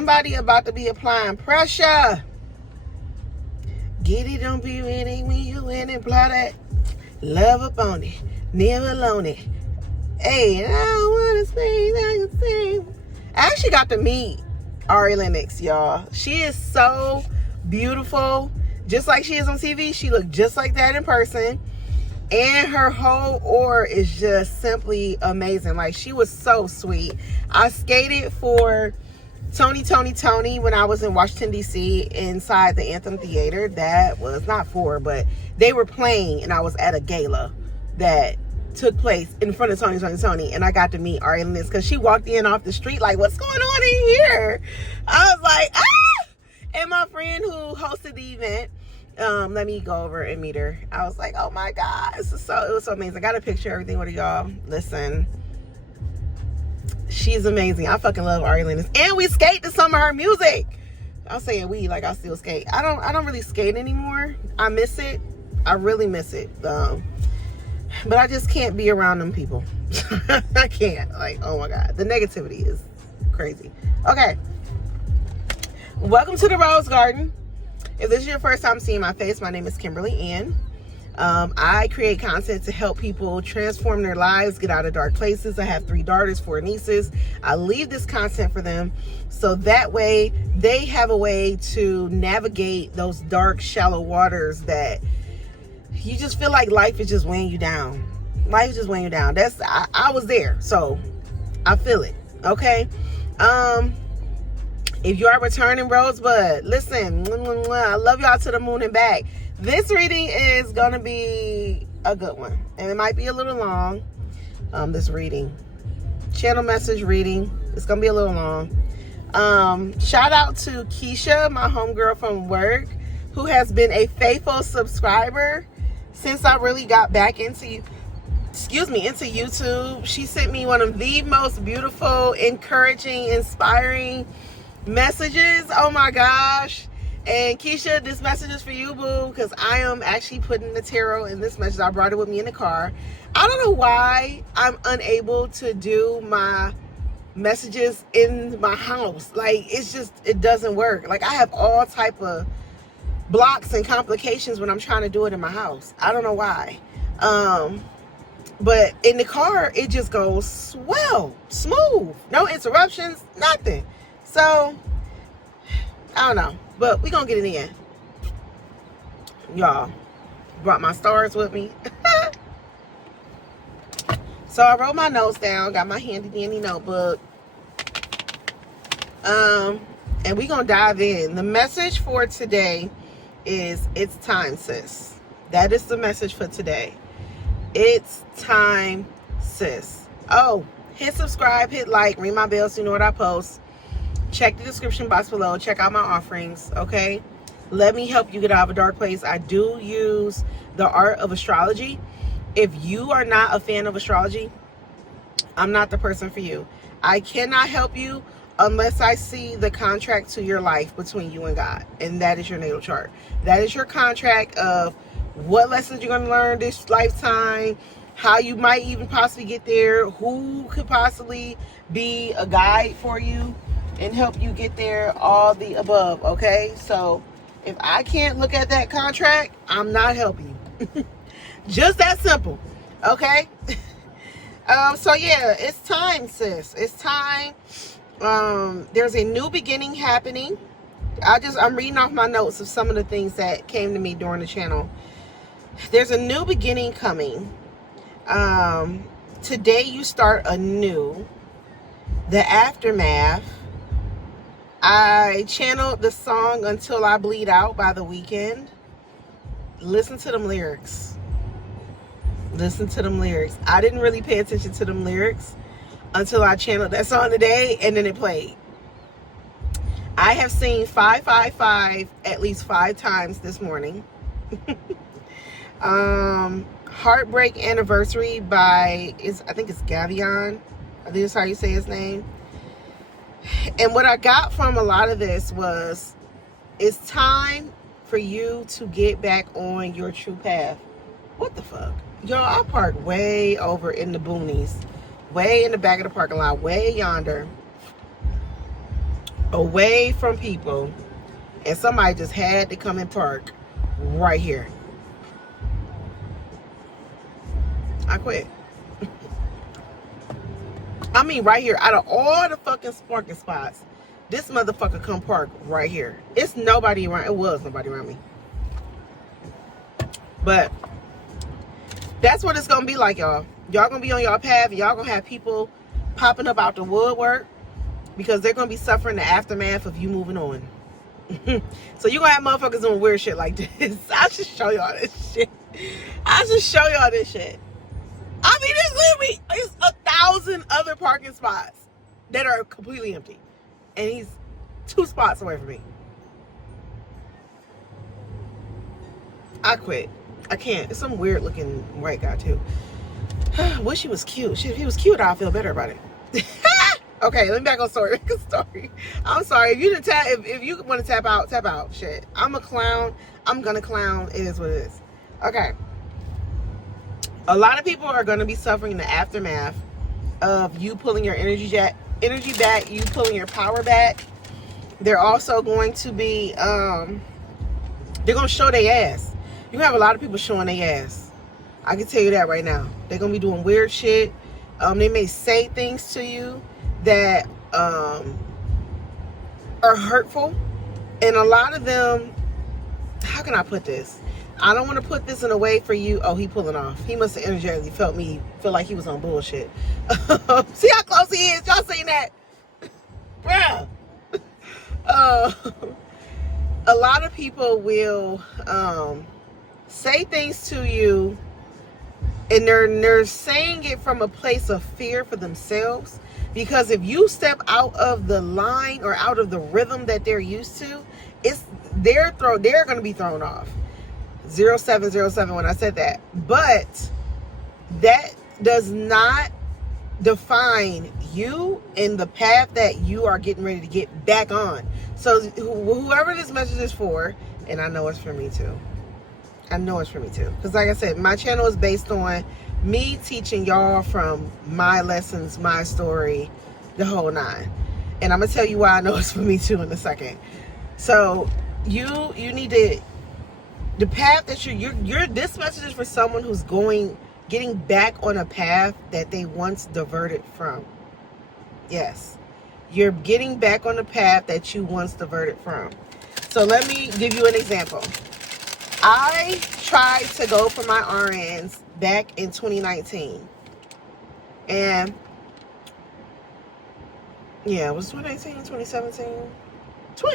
somebody about to be applying pressure. Get it, don't be winning when you win and apply that love up on it, never alone it. Hey, I don't want to say I can sing. I actually got to meet Ari Lennox, y'all. She is so beautiful. Just like she is on TV, she looked just like that in person. And her whole aura is just simply amazing. Like, she was so sweet. I skated for Tony when I was in Washington, D.C. inside the Anthem Theater. That was not for, but they were playing, and I was at a gala that took place in front of Tony, and I got to meet Ari Lennox because she walked in off the street like, what's going on in here? I was like, ah! And my friend who hosted the event, let me go over and meet her. I was like, oh my God, it was so amazing. I got a picture of everything with y'all. Listen, she's amazing. I fucking love Ari Lennox. And we skate to some of her music. I'm saying we, like I still skate. I don't really skate anymore. I miss it. I really miss it. But I just can't be around them people. I can't. Like, oh my God. The negativity is crazy. Okay. Welcome to the Rose Garden. If this is your first time seeing my face, my name is Kimberly Ann. I create content to help people transform their lives, get out of dark places. I have 3 daughters, 4 nieces. I leave this content for them so that way they have a way to navigate those dark, shallow waters that you just feel like life is just weighing you down. Life is just weighing you down. I was there, so I feel it. Okay. If you are returning Rosebud, listen, I love y'all to the moon and back. This reading is going to be a good one. And it might be a little long, this reading. Channel message reading. It's going to be a little long. Shout out to Keisha, my homegirl from work, who has been a faithful subscriber since I really got back into YouTube. She sent me one of the most beautiful, encouraging, inspiring messages. Oh my gosh. And Keisha, this message is for you, boo, because I am actually putting the tarot in this message. I brought it with me in the car. I don't know why I'm unable to do my messages in my house. Like, it doesn't work. Like, I have all type of blocks and complications when I'm trying to do it in my house. I don't know why. But in the car, it just goes swell, smooth, no interruptions, nothing. So, I don't know, but we gonna get it in. Y'all, brought my stars with me. So I wrote my notes down, got my handy dandy notebook. And we gonna dive in. The message for today is, it's time, sis. That is the message for today. It's time, sis. Oh, hit subscribe, hit like, ring my bell so you know what I post. Check the description box below. Check out my offerings, okay? Let me help you get out of a dark place. I do use the art of astrology. If you are not a fan of astrology, I'm not the person for you. I cannot help you unless I see the contract to your life between you and God. And that is your natal chart. That is your contract of what lessons you're going to learn this lifetime, how you might even possibly get there, who could possibly be a guide for you and help you get there, all the above, okay? So if I can't look at that contract, I'm not helping you. Just that simple, okay? So yeah, it's time, sis. It's time. There's a new beginning happening. I'm reading off my notes of some of the things that came to me during the channel. There's a new beginning coming. Today you start anew. The aftermath. I channeled the song Until I Bleed Out by The Weeknd. Listen to them lyrics. Listen to them lyrics. I didn't really pay attention to them lyrics until I channeled that song today, and then it played. I have seen 555 at least 5 times this morning. Heartbreak Anniversary by, I think it's Gavion. I think that's how you say his name. And what I got from a lot of this was, it's time for you to get back on your true path. What the fuck? Y'all, I parked way over in the boonies. Way in the back of the parking lot. Way yonder. away from people, and somebody just had to come and park right here. I quit. I mean, right here. Out of all the fucking parking spots, this motherfucker come park right here. It's nobody around. It was nobody around me. But that's what it's gonna be like, y'all. Y'all gonna be on y'all path. Y'all gonna have people popping up out the woodwork because they're gonna be suffering the aftermath of you moving on. So you're gonna have motherfuckers doing weird shit like this. I should show y'all this shit. I should show y'all this shit. I mean, there's 1,000 other parking spots that are completely empty, and he's 2 spots away from me. I quit. I can't. It's some weird looking white guy too. Wish he was cute. If he was cute, I'll feel better about it. Okay, let me back on story. I'm sorry. If you didn't tap, if you want to tap out. Shit. I'm a clown. I'm gonna clown. It is what it is. Okay. A lot of people are gonna be suffering the aftermath of you pulling your energy back, you pulling your power back. They're also going to be they're gonna show their ass. You have a lot of people showing their ass. I can tell you that right now. They're gonna be doing weird shit. They may say things to you that are hurtful, and a lot of them, how can I put this? I don't want to put this in a way for you. Oh, he pulling off. He must have energetically feel like he was on bullshit. See how close he is? Y'all seen that? Bruh. A lot of people will say things to you, and they're saying it from a place of fear for themselves. Because if you step out of the line or out of the rhythm that they're used to, they're going to be thrown off. 0707 when I said that. But that does not define you in the path that you are getting ready to get back on. So whoever this message is for, and I know it's for me too. Because like I said, my channel is based on me teaching y'all from my lessons, my story, the whole 9. And I'm going to tell you why I know it's for me too in a second. So you need to, the path that you're this message is for someone who's getting back on a path that they once diverted from. Yes. You're getting back on the path that you once diverted from. So let me give you an example. I tried to go for my RNs back in 2019. And yeah, it was 2019, 2017.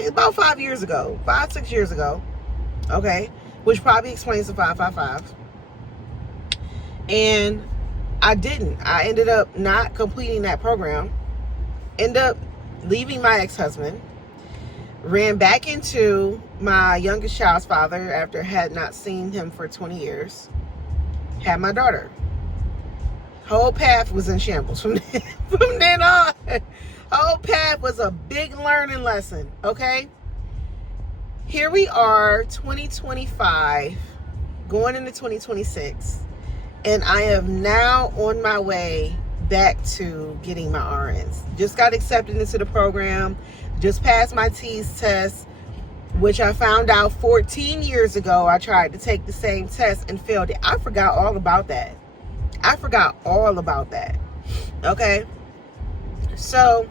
About 5 years ago. 5-6 years ago. Okay. Which probably explains the 555. And I didn't. I ended up not completing that program. Ended up leaving my ex-husband. Ran back into my youngest child's father after I had not seen him for 20 years. Had my daughter. Whole path was in shambles from then on. Whole path was a big learning lesson. Okay? Here we are, 2025, going into 2026. And I am now on my way back to getting my RNs. Just got accepted into the program. Just passed my T's test, which I found out 14 years ago. I tried to take the same test and failed it. I forgot all about that. Okay? So,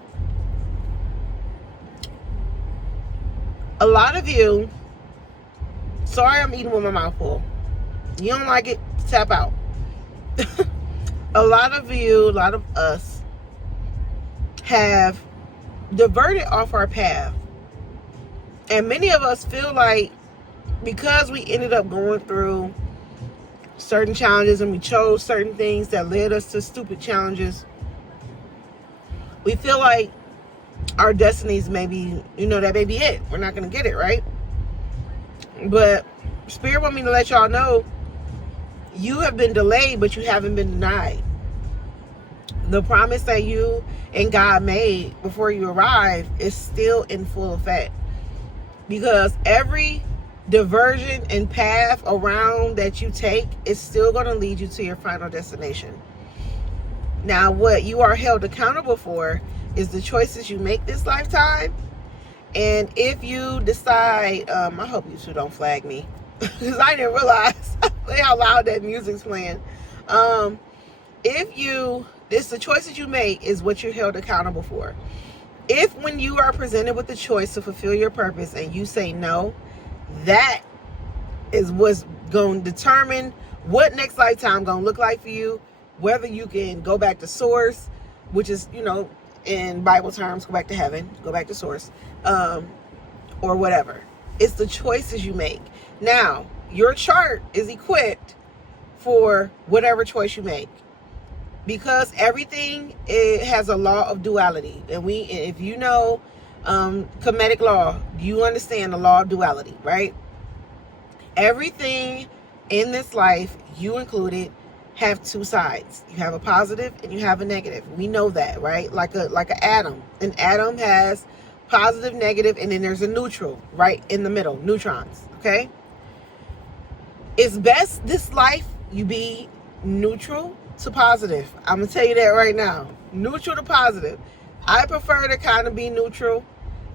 a lot of you, sorry I'm eating with my mouth full. You don't like it, tap out. A lot of us have diverted off our path. And many of us feel like because we ended up going through certain challenges and we chose certain things that led us to stupid challenges, we feel like our destinies that may be it. We're not going to get it, right? But Spirit want me to let y'all know you have been delayed, but you haven't been denied. The promise that you and God made before you arrived is still in full effect. Because every diversion and path around that you take is still going to lead you to your final destination. Now, what you are held accountable for is the choices you make this lifetime And if you decide, I hope you two don't flag me, because I didn't realize how loud that music's playing. It's the choices you make is what you're held accountable for. If when you are presented with the choice to fulfill your purpose and you say no, that is what's going to determine what next lifetime going to look like for you, whether you can go back to source, which is, in Bible terms, go back to heaven, go back to source, or whatever. It's the choices you make. Now, your chart is equipped for whatever choice you make, because everything, it has a law of duality. And if you know Kemetic law, you understand the law of duality, right? Everything in this life, you included, have two sides. You have a positive and you have a negative. We know that, right? Like an atom. An atom has positive, negative, and then there's a neutral right in the middle, neutrons. Okay? It's best this life you be neutral to positive. I'm gonna tell you that right now. Neutral to positive. I prefer to kind of be neutral,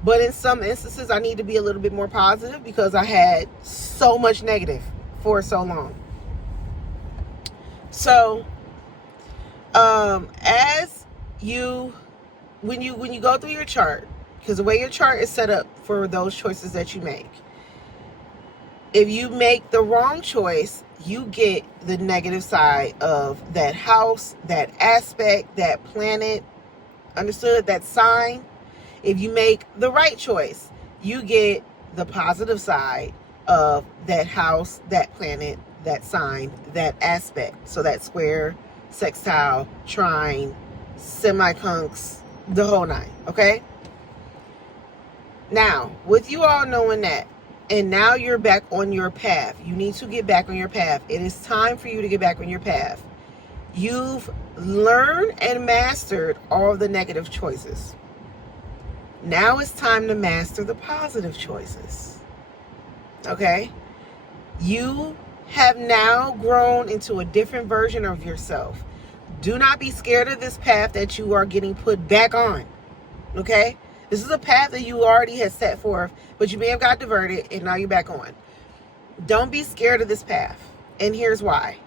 but in some instances I need to be a little bit more positive because I had so much negative for so long. So, when you go through your chart, because the way your chart is set up for those choices that you make, if you make the wrong choice, you get the negative side of that house, that aspect, that planet, understood, that sign. If you make the right choice, you get the positive side of that house, that planet, that sign, that aspect. So that square, sextile, trine, semiconch, the whole nine. Okay? Now, with you all knowing that, and now you're back on your path. You need to get back on your path. It is time for you to get back on your path. You've learned and mastered all the negative choices. Now it's time to master the positive choices. Okay? You have now grown into a different version of yourself. Do not be scared of this path that you are getting put back on. Okay? This is a path that you already had set forth, but you may have got diverted and now you're back on. Don't be scared of this path. And here's why.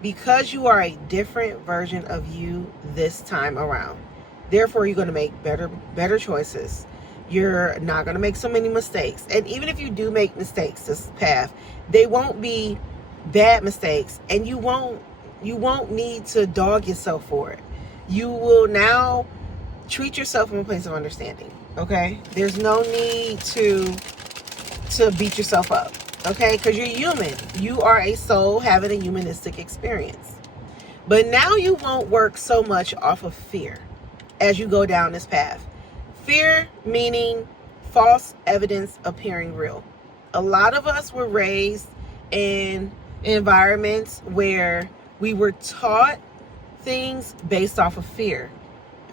Because you are a different version of you this time around. Therefore, you're going to make better choices. You're not going to make so many mistakes. And even if you do make mistakes this path, they won't be bad mistakes, and you won't need to dog yourself for it. You will now treat yourself from a place of understanding. Okay? There's no need to beat yourself up. Okay? Because you're human. You are a soul having a humanistic experience. But now you won't work so much off of fear as you go down this path. Fear meaning false evidence appearing real. A lot of us were raised in environments where we were taught things based off of fear.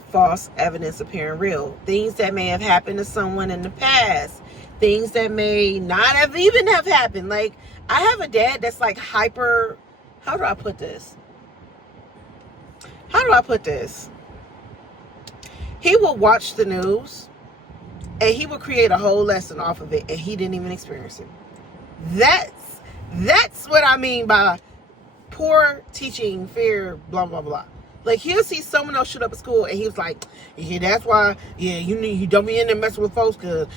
False evidence appearing real. Things that may have happened to someone in the past. Things that may not have even have happened. Like, I have a dad that's like hyper, how do I put this? He will watch the news and he will create a whole lesson off of it, and he didn't even experience it. That's what I mean by poor teaching, fear, blah, blah, blah. Like, he'll see someone else shoot up at school, and he was like, yeah, that's why, yeah, you don't be in there messing with folks, because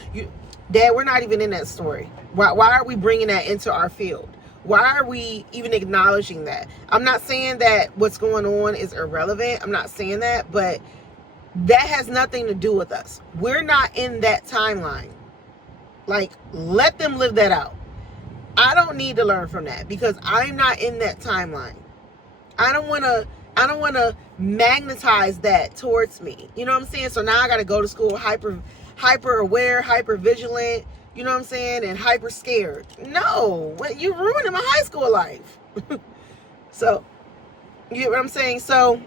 Dad, we're not even in that story. Why are we bringing that into our field? Why are we even acknowledging that? I'm not saying that what's going on is irrelevant. I'm not saying that, but that has nothing to do with us. We're not in that timeline. Like, let them live that out. I don't need to learn from that because I'm not in that timeline. I don't want to magnetize that towards me. You know what I'm saying? So now I got to go to school hyper aware, hyper vigilant, you know what I'm saying? And hyper scared. No, you're ruining my high school life. So, you get what I'm saying? So,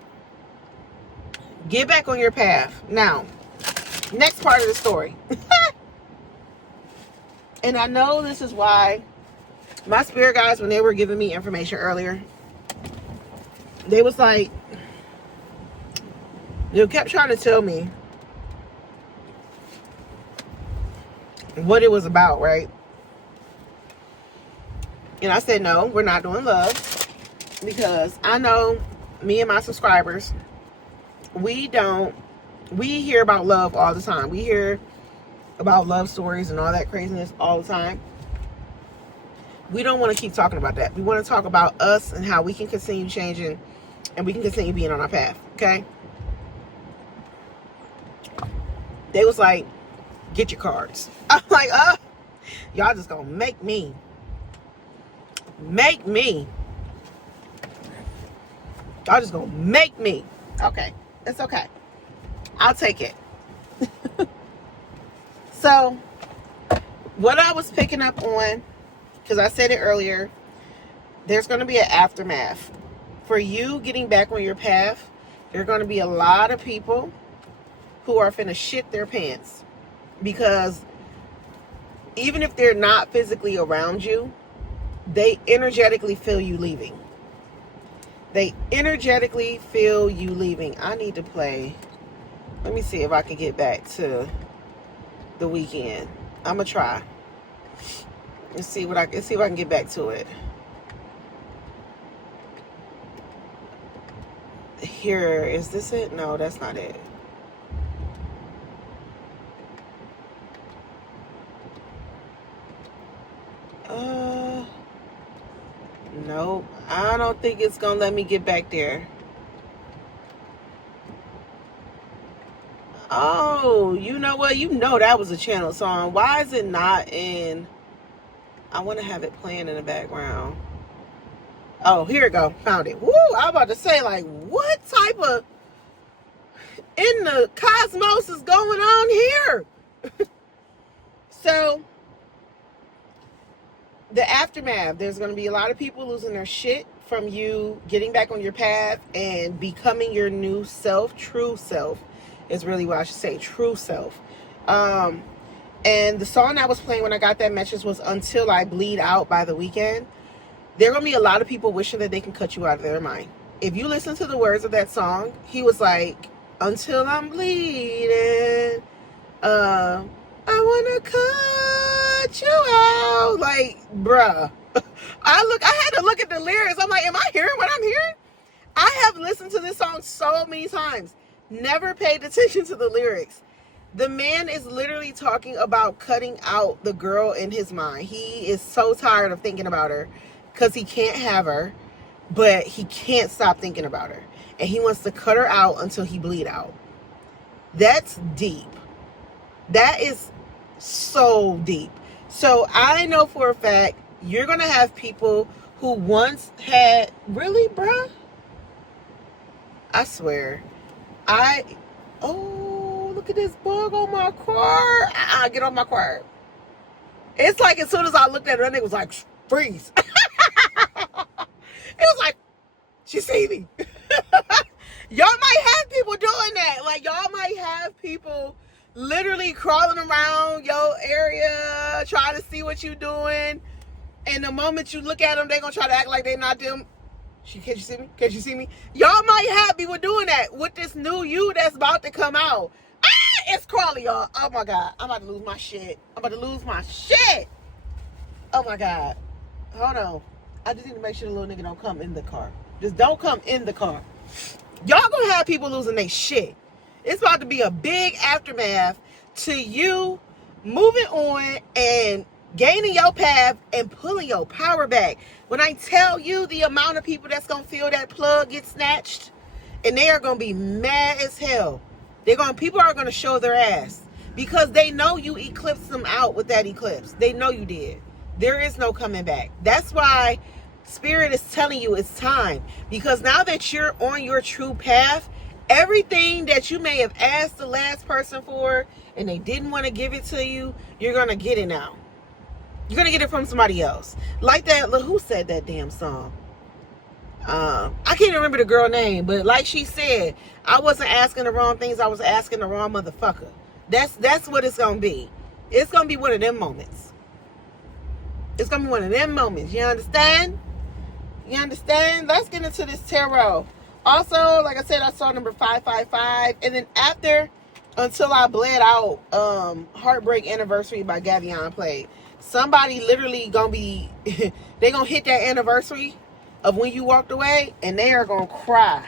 get back on your path. Now, next part of the story. And I know this is why my spirit guides, when they were giving me information earlier, they was like, they kept trying to tell me what it was about, right? And I said, no, we're not doing love, because I know me and my subscribers, we hear about love all the time. We hear about love stories and all that craziness all the time. We don't want to keep talking about that. We want to talk about us and how we can continue changing and we can continue being on our path, okay? They was like, get your cards. I'm like, y'all just gonna make me. Y'all just gonna make me. Okay, it's okay. I'll take it. So, what I was picking up on, because I said it earlier, there's going to be an aftermath. For you getting back on your path, there are going to be a lot of people who are finna shit their pants. Because even if they're not physically around you, they energetically feel you leaving. They energetically feel you leaving. I need to play. Let me see if I can get back to the weekend. I'm gonna try. Let's see if I can get back to it. Here, is this it? No, that's not it. Nope. I don't think it's gonna let me get back there. Oh, you know what? You know that was a channel song. Why is it not in? I want to have it playing in the background. Oh, here it go. Found it. Woo! I was about to say, like, what type of in the cosmos is going on here? So, the aftermath. There's going to be a lot of people losing their shit from you getting back on your path and becoming your new self, true self. Is really what I should say, true self. And the song I was playing when I got that message was Until I Bleed Out by The Weeknd. There are going to be a lot of people wishing that they can cut you out of their mind. If you listen to the words of that song, he was like, until I'm bleeding, I want to cut you out. Like, bruh. I had to look at the lyrics. I'm like, am I hearing what I'm hearing? I have listened to this song so many times. Never paid attention to the lyrics. The man is literally talking about cutting out the girl in his mind. He is so tired of thinking about her because he can't have her, but he can't stop thinking about her. And he wants to cut her out until he bleed out. That's deep. That is so deep. So I know for a fact you're going to have people who once had... Really, bruh? I swear. Oh, look at this bug on my car. Get on my car. It's like as soon as I looked at her, it was like, freeze. It was like, she see me. Y'all might have people doing that. Like, y'all might have people literally crawling around your area, trying to see what you're doing. And the moment you look at them, they're going to try to act like they're not them. Can't you see me? Can't you see me? Y'all might have people doing that with this new you that's about to come out. It's crawling, y'all. Oh my God. I'm about to lose my shit. Oh my God. Hold on. I just need to make sure the little nigga don't come in the car. Just don't come in the car. Y'all gonna have people losing their shit. It's about to be a big aftermath to you moving on and gaining your path and pulling your power back. When I tell you the amount of people that's going to feel that plug get snatched, and they are going to be mad as hell. People are going to show their ass because they know you eclipsed them out with that eclipse. They know you did. There is no coming back. That's why Spirit is telling you it's time, because now that you're on your true path, everything that you may have asked the last person for and they didn't want to give it to you, you're going to get it now. You're going to get it from somebody else. Like that, look, who said that damn song? I can't remember the girl name, but like she said, I wasn't asking the wrong things. I was asking the wrong motherfucker. That's what it's going to be. It's going to be one of them moments. It's going to be one of them moments. You understand? You understand? Let's get into this tarot. Also, like I said, I saw number 555. And then after Until I Bled Out, Heartbreak Anniversary by Gavion played. Somebody literally gonna be, they gonna hit that anniversary of when you walked away, and they are gonna cry.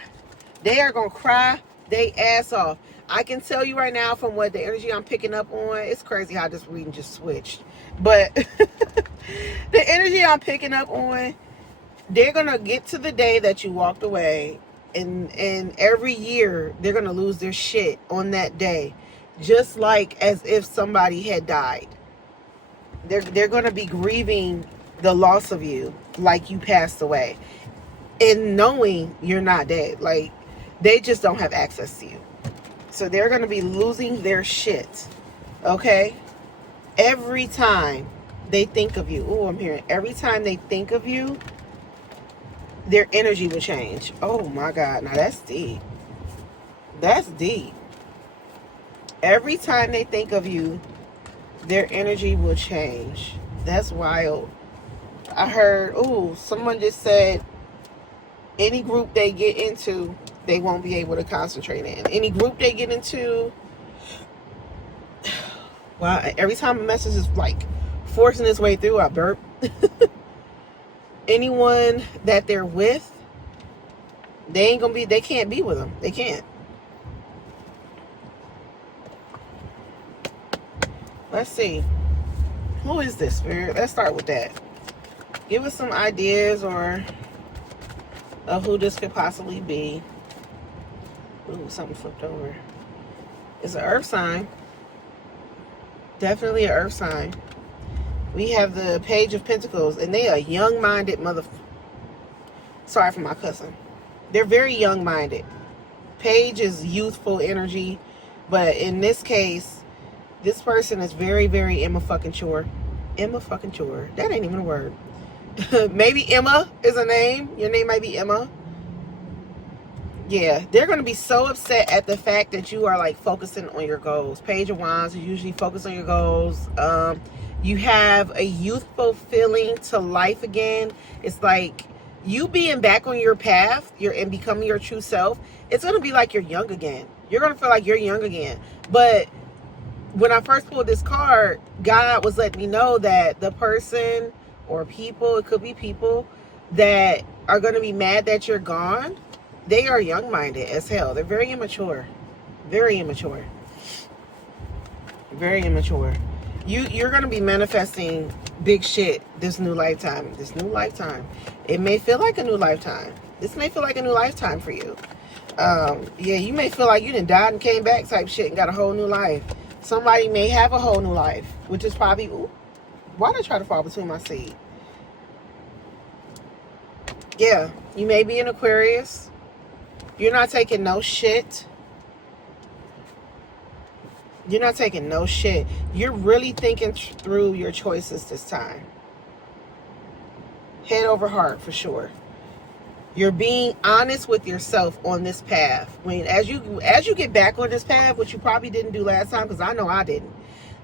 They are gonna cry they ass off. I can tell you right now from what the energy I'm picking up on, it's crazy how this reading just switched. But the energy I'm picking up on, they're gonna get to the day that you walked away, and every year they're gonna lose their shit on that day, just like as if somebody had died. They're gonna be grieving the loss of you, like you passed away, and knowing you're not dead. Like, they just don't have access to you, so they're gonna be losing their shit. Okay, every time they think of you. Oh, I'm hearing every time they think of you, their energy will change. Oh my God. Now that's deep. That's deep. Every time they think of you, their energy will change. That's wild. I heard, someone just said any group they get into, they won't be able to concentrate in. Any group they get into, wow, every time a message is like forcing its way through, I burp. Anyone that they're with, they can't be with them. They can't. Let's see. Who is this, Spirit? Let's start with that. Give us some ideas of who this could possibly be. Ooh, something flipped over. It's an earth sign. Definitely an earth sign. We have the Page of Pentacles, and they are young-minded Sorry for my cousin. They're very young-minded. Page is youthful energy, but in this case, this person is very, very Emma-fucking-chore. Emma-fucking-chore. That ain't even a word. Maybe Emma is a name. Your name might be Emma. Yeah, they're going to be so upset at the fact that you are like focusing on your goals. Page of Wands is usually focused on your goals. You have a youthful feeling to life again. It's like you being back on your path, and becoming your true self. It's going to be like you're young again. You're going to feel like you're young again. But when I first pulled this card, God was letting me know that the person or people, it could be people that are going to be mad that you're gone, they are young-minded as hell. They're very immature. Very immature. Very immature. You're going to be manifesting big shit this new lifetime. This new lifetime. It may feel like a new lifetime. This may feel like a new lifetime for you. Yeah, you may feel like you done died and came back type shit and got a whole new life. Somebody may have a whole new life, which is probably, why did I try to fall between my seed? Yeah, you may be an Aquarius. You're not taking no shit. You're not taking no shit. You're really thinking through your choices this time. Head over heart, for sure. You're being honest with yourself on this path. As you get back on this path, which you probably didn't do last time, because I know I didn't.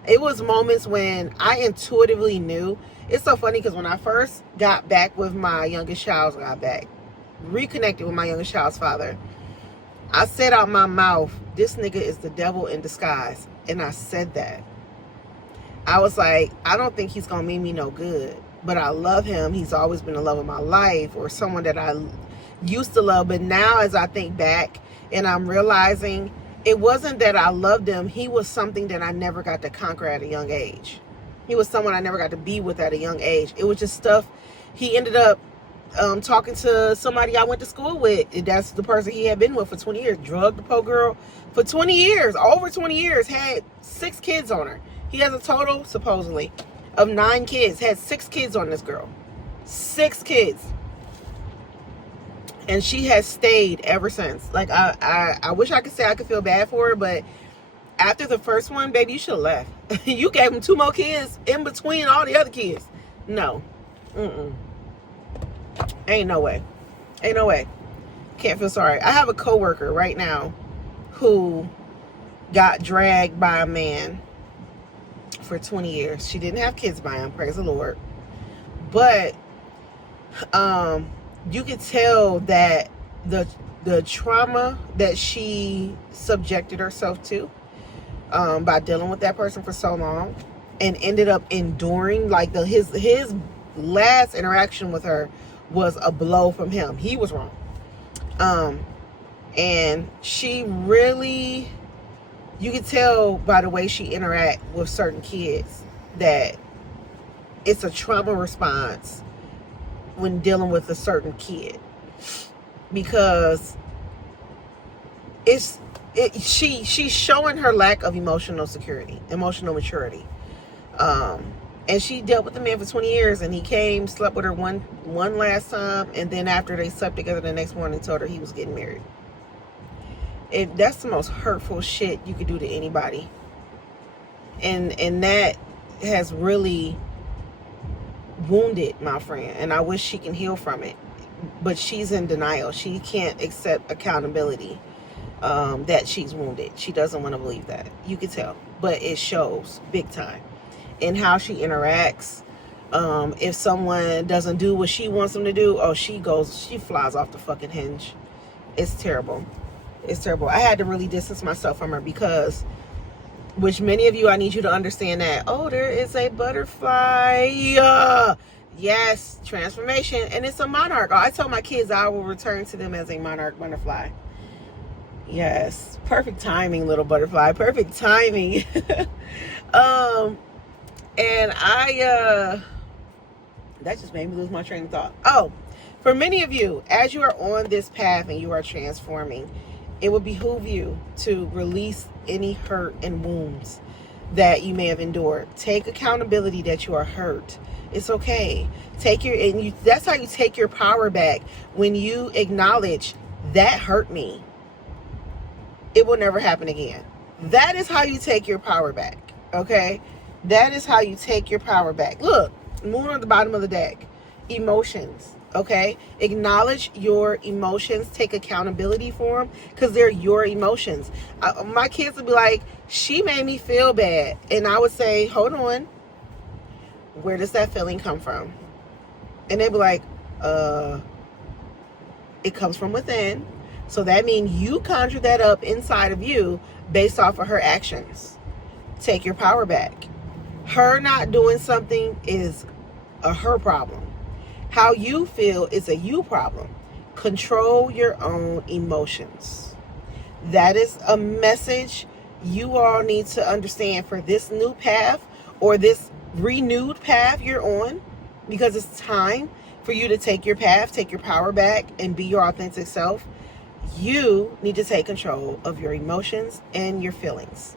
It was moments when I intuitively knew. It's so funny because when I first got back with my youngest child, reconnected with my youngest child's father, I said out my mouth, this nigga is the devil in disguise. And I said that. I was like, I don't think he's going to mean me no good. But I love him. He's always been the love of my life, or someone that I used to love. But now as I think back and I'm realizing it wasn't that I loved him. He was something that I never got to conquer at a young age. He was someone I never got to be with at a young age. It was just stuff. He ended up talking to somebody I went to school with. That's the person he had been with for 20 years. Drugged the poor girl for 20 years. Over 20 years. Had 6 kids on her. He has a total, supposedly, of 9 kids. Had 6 kids on this girl. 6 kids. And she has stayed ever since. Like, I wish I could say I could feel bad for her, but after the first one, baby, you should have left. You gave him 2 more kids in between all the other kids. No. Ain't no way. Ain't no way. Can't feel sorry. I have a coworker right now who got dragged by a man for 20 years. She didn't have kids by him, praise the Lord. But you could tell that the trauma that she subjected herself to by dealing with that person for so long, and ended up enduring, like, his last interaction with her was a blow from him. He was wrong. And she really, you can tell by the way she interact with certain kids that it's a trauma response when dealing with a certain kid, because she's showing her lack of emotional maturity. And she dealt with the man for 20 years, and he came, slept with her one last time, and then after they slept together the next morning, told her he was getting married. That's the most hurtful shit you could do to anybody. And that has really wounded my friend, and I wish she can heal from it. But she's in denial. She can't accept accountability, that she's wounded. She doesn't want to believe that. You can tell. But it shows big time in how she interacts. If someone doesn't do what she wants them to do, she flies off the fucking hinge. It's terrible. It's terrible. I had to really distance myself from her because, which many of you, I need you to understand that, there is a butterfly. Yes, transformation. And it's a monarch. I tell my kids I will return to them as a monarch butterfly. Yes. Perfect timing, little butterfly. Perfect timing. And that just made me lose my train of thought. For many of you, as you are on this path and you are transforming, it would behoove you to release any hurt and wounds that you may have endured. Take accountability that you are hurt. It's okay. That's how you take your power back. When you acknowledge that hurt me, it will never happen again. That is how you take your power back. Okay? That is how you take your power back. Look, moon on the bottom of the deck. Emotions. Okay? Acknowledge your emotions. Take accountability for them, because they're your emotions. My kids would be like, she made me feel bad. And I would say, hold on. Where does that feeling come from? And they'd be like, it comes from within. So that means you conjure that up inside of you based off of her actions. Take your power back. Her not doing something is a her problem. How you feel is a you problem. Control your own emotions. That is a message you all need to understand for this new path, or this renewed path you're on, because it's time for you to take your path, take your power back, and be your authentic self. You need to take control of your emotions and your feelings.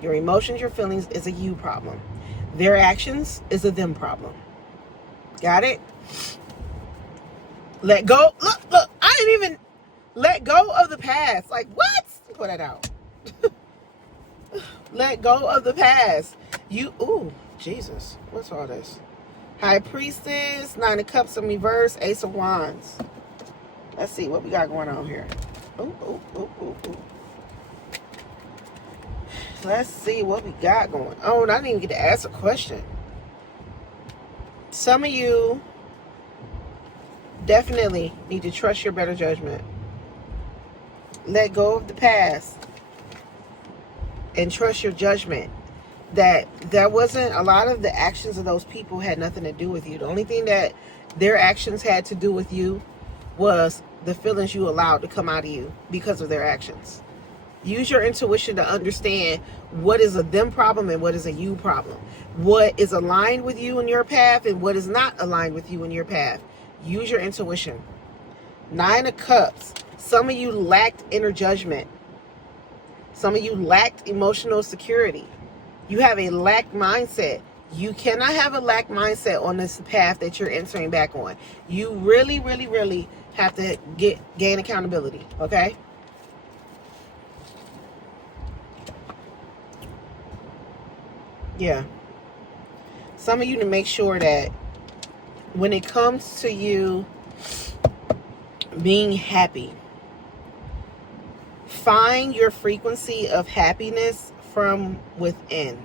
Your emotions, your feelings is a you problem. Their actions is a them problem. Got it? Let go. Look, I didn't even let go of the past. Like, what? Put that out. Let go of the past. Jesus. What's all this? High Priestess, 9 of Cups in reverse, Ace of Wands. Let's see what we got going on here. Ooh. Let's see what we got going on. I didn't even get to ask a question. Some of you definitely need to trust your better judgment. Let go of the past and trust your judgment. That wasn't, a lot of the actions of those people had nothing to do with you. The only thing that their actions had to do with you was the feelings you allowed to come out of you because of their actions. Use your intuition to understand what is a them problem and what is a you problem. What is aligned with you in your path and what is not aligned with you in your path. Use your intuition. 9 of Cups. Some of you lacked inner judgment. Some of you lacked emotional security. You have a lack mindset. You cannot have a lack mindset on this path that you're entering back on. You really, really, really have to gain accountability. Okay? Yeah. Some of you to make sure that when it comes to you being happy, find your frequency of happiness from within.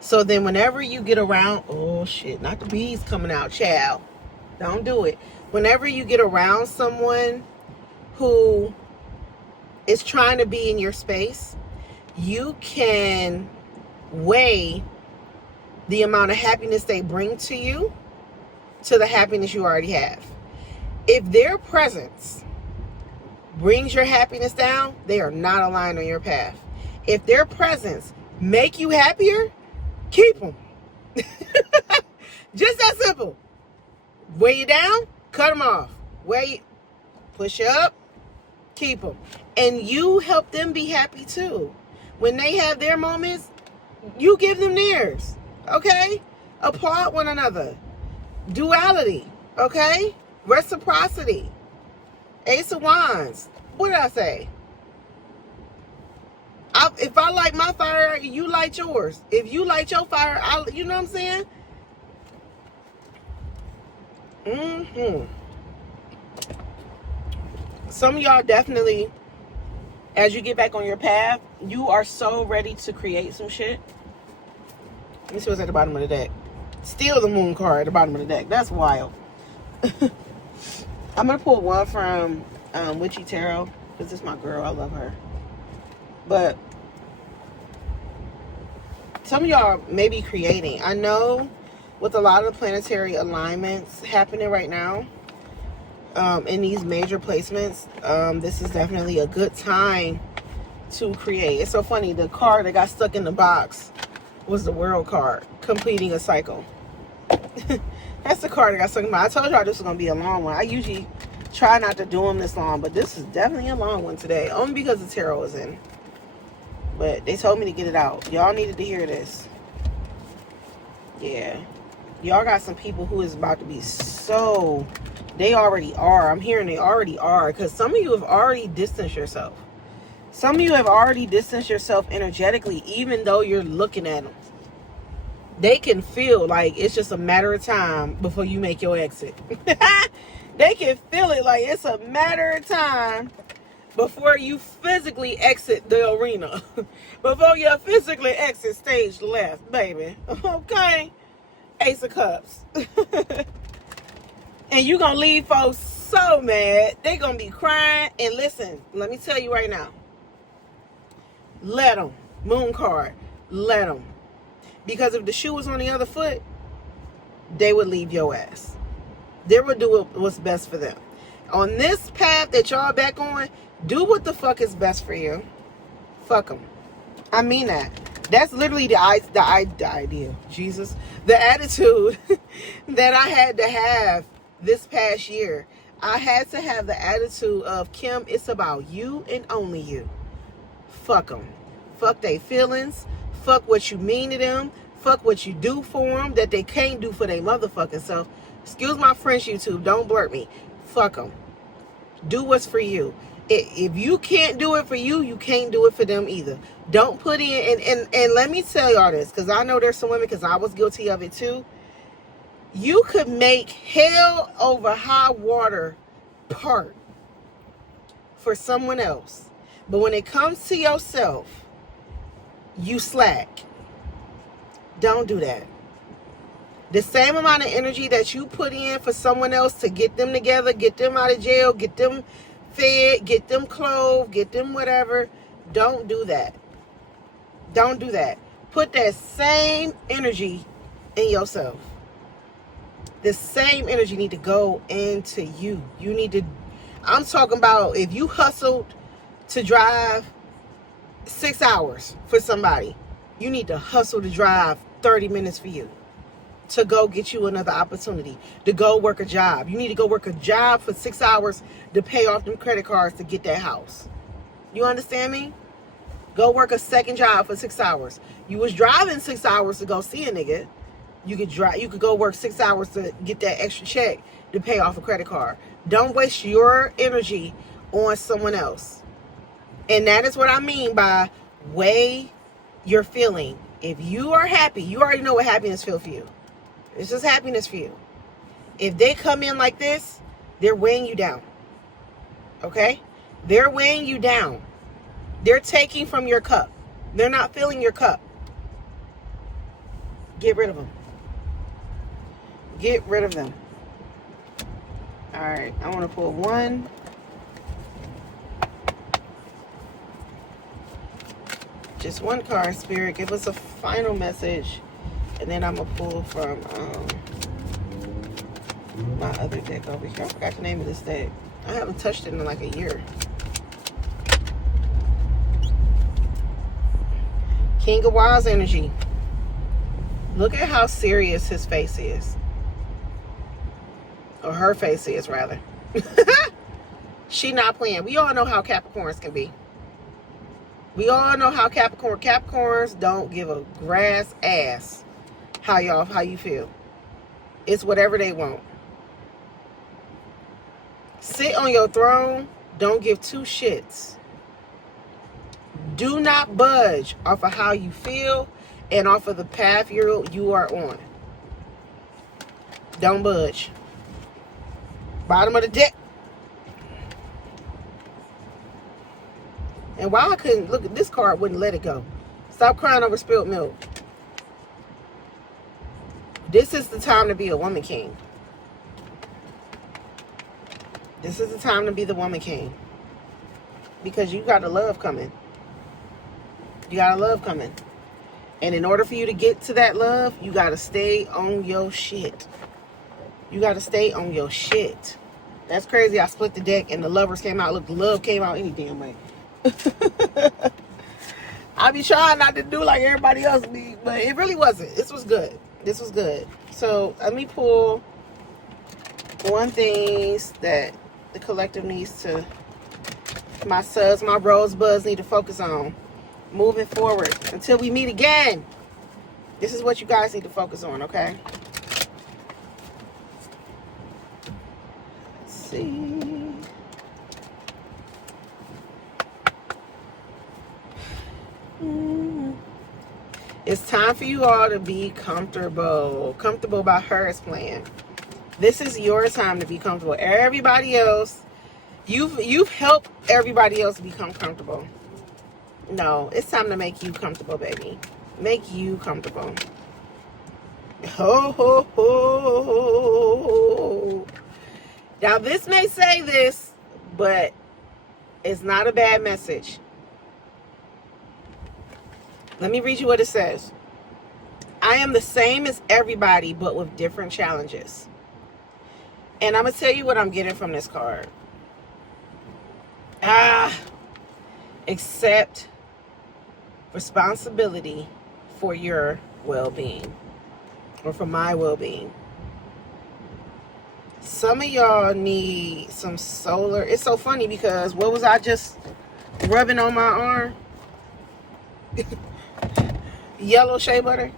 So then whenever you get around, oh shit, not the bees coming out, child. Don't do it. Whenever you get around someone who is trying to be in your space, you can weigh the amount of happiness they bring to you to the happiness you already have. If their presence brings your happiness down, they are not aligned on your path. If their presence make you happier, keep them. Just that simple. Weigh you down, cut them off. Push you up, keep them. And you help them be happy too. When they have their moments, you give them theirs. Okay? Applaud one another. Duality. Okay? Reciprocity. Ace of Wands. What did I say? If I light my fire, you light yours. If you light your fire, you know what I'm saying? Some of y'all definitely, as you get back on your path, you are so ready to create some shit. Let me see what's at the bottom of the deck. Still the moon card at the bottom of the deck. That's wild. I'm going to pull one from Witchy Tarot, because this is my girl. I love her. But some of y'all may be creating. I know with a lot of the planetary alignments happening right now, in these major placements, this is definitely a good time to create. It's so funny. The card that got stuck in the box was the World card, completing a cycle. That's the card that got stuck in the box. I told y'all this was going to be a long one. I usually try not to do them this long, but this is definitely a long one today, only because the tarot is in. But they told me to get it out. Y'all needed to hear this. Yeah. Y'all got some people who is about to be so... They already are. I'm hearing they already are. Because some of you have already distanced yourself. Some of you have already distanced yourself energetically, even though you're looking at them. They can feel like it's just a matter of time before you make your exit. They can feel it like it's a matter of time before you physically exit the arena. Before you physically exit stage left, baby. Okay? Ace of Cups. And you gonna leave folks so mad. They gonna be crying. And listen, let me tell you right now. Let them. Moon card. Let them. Because if the shoe was on the other foot, they would leave your ass. They would do what's best for them. On this path that y'all back on, do what the fuck is best for you. Fuck them. I mean that. That's literally the idea. Jesus. The attitude that I had to have this past year. I had to have the attitude of, Kim, it's about you and only you. Fuck them. Fuck their feelings. Fuck what you mean to them. Fuck what you do for them that they can't do for their motherfucking self. Excuse my French, YouTube. Don't blurt me. Fuck them. Do what's for you. If you can't do it for you, you can't do it for them either. Don't put in, and let me tell y'all this, because I know there's some women, because I was guilty of it too. You could make hell over high water part for someone else. But when it comes to yourself, you slack. Don't do that. The same amount of energy that you put in for someone else to get them together, get them out of jail, get them fed, get them clothed, get them whatever. Don't do that. Don't do that. Put that same energy in yourself. The same energy need to go into you. You need to, I'm talking about if you hustled to drive 6 hours for somebody, you need to hustle to drive 30 minutes for you. To go get you another opportunity, to go work a job. You need to go work a job for 6 hours to pay off them credit cards to get that house. You understand me? Go work a second job for 6 hours. You was driving 6 hours to go see a nigga. You could go work 6 hours to get that extra check to pay off a credit card. Don't waste your energy on someone else. And that is what I mean by weigh your feeling. If you are happy, you already know what happiness feels for you. It's just happiness for you. If they come in like this, they're weighing you down. Okay? They're weighing you down. They're taking from your cup. They're not filling your cup. Get rid of them. Get rid of them. All right. I want to pull one. Just one card, Spirit. Give us a final message. And then I'm going to pull from my other deck over here. I forgot the name of this deck. I haven't touched it in like a year. King of Wands energy. Look at how serious his face is. Or her face is, rather. She not playing. We all know how Capricorns can be. We all know how Capricorns don't give a grass ass how you feel. It's whatever they want. Sit on your throne. Don't give two shits. Do not budge off of how you feel and off of the path you are on. Don't budge. Bottom of the deck. And why I couldn't look at this card, wouldn't let it go. Stop crying over spilled milk. This is the time to be a woman king. This is the time to be the woman king. Because you got a love coming. You got a love coming. And in order for you to get to that love, you got to stay on your shit. You got to stay on your shit. That's crazy. I split the deck and the lovers came out. Look, the love came out any damn way. I be trying not to do like everybody else be, but it really wasn't. This was good. This was good. So let me pull one things that the collective needs to, my suds, my rosebuds need to focus on moving forward until we meet again. This is what you guys need to focus on, okay? Let's see. It's time for you all to be comfortable. Comfortable by hers plan. This is your time to be comfortable. Everybody else, you've helped everybody else become comfortable. No, it's time to make you comfortable, baby. Make you comfortable. Ho, ho, ho. Now, this may say this, but it's not a bad message. Let me read you what it says. I am the same as everybody, but with different challenges. And I'm going to tell you what I'm getting from this card. Accept responsibility for your well-being. Or for my well-being. Some of y'all need some solar. It's so funny because what was I just rubbing on my arm? Yellow shea butter.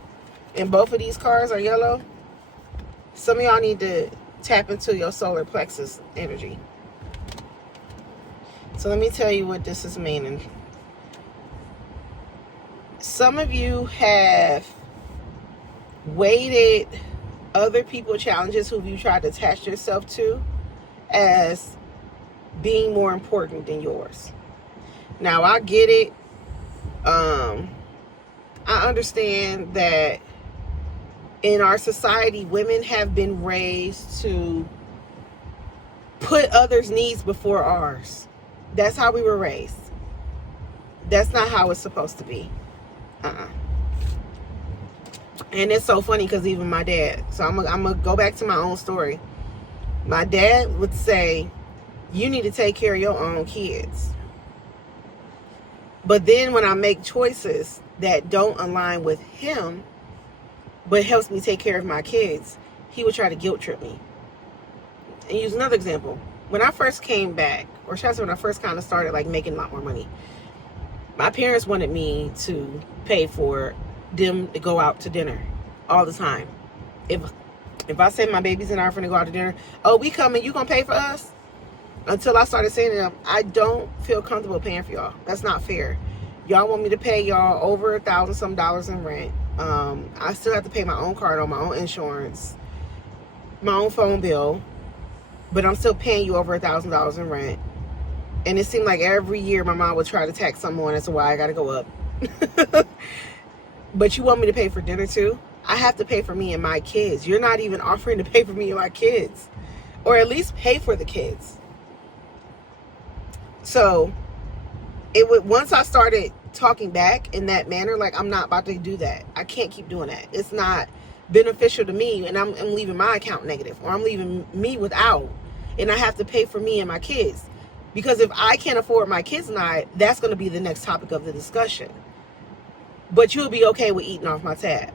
And both of these cards are yellow. Some of y'all need to tap into your solar plexus energy. So let me tell you what this is meaning. Some of you have weighted other people's challenges who you tried to attach yourself to as being more important than yours. Now, I get it. I understand that in our society, women have been raised to put others' needs before ours. That's how we were raised. That's not how it's supposed to be. And it's so funny because even my dad, so I'm gonna go back to my own story. My dad would say, you need to take care of your own kids. But then when I make choices that don't align with him, but helps me take care of my kids, he would try to guilt trip me. And use another example. When I first came back, or should I say when I first kind of started like making a lot more money, my parents wanted me to pay for them to go out to dinner all the time. If I say my babies and I are going to go out to dinner, oh, we coming, you gonna pay for us? Until I started saying to them, I don't feel comfortable paying for y'all. That's not fair. Y'all want me to pay y'all over $1,000 some in rent. I still have to pay my own car note, my own insurance, my own phone bill, but I'm still paying you over $1,000 in rent. And it seemed like every year my mom would try to tax someone as to why I got to go up. But you want me to pay for dinner too? I have to pay for me and my kids. You're not even offering to pay for me and my kids, or at least pay for the kids. So once I started talking back in that manner, like, I'm not about to do that. I can't keep doing that. It's not beneficial to me, and I'm leaving my account negative, or I'm leaving me without, and I have to pay for me and my kids. Because if I can't afford my kids and that's going to be the next topic of the discussion. But you'll be okay with eating off my tab.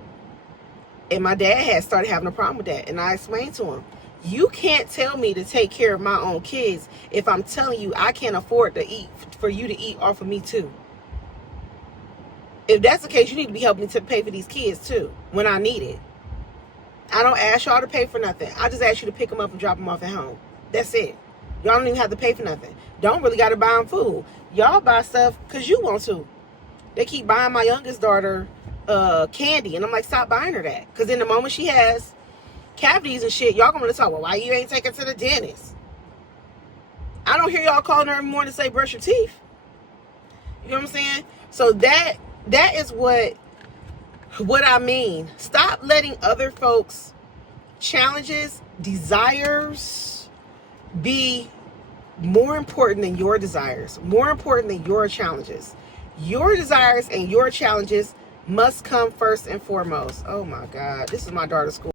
And my dad had started having a problem with that, and I explained to him, you can't tell me to take care of my own kids if I'm telling you I can't afford to eat for you to eat off of me too. If that's the case, you need to be helping me to pay for these kids too when I need it. I don't ask y'all to pay for nothing. I just ask you to pick them up and drop them off at home. That's it. Y'all don't even have to pay for nothing. Don't really got to buy them food. Y'all buy stuff because you want to. They keep buying my youngest daughter candy, and I'm like, stop buying her that. Because in the moment she has cavities and shit, y'all gonna talk, well, why you ain't taking to the dentist? I don't hear y'all calling her every morning to say brush your teeth. You know what I'm saying? So that is what I mean. Stop letting other folks' challenges, desires be more important than your desires, more important than your challenges. Your desires and your challenges must come first and foremost. Oh my God, this is my daughter's school.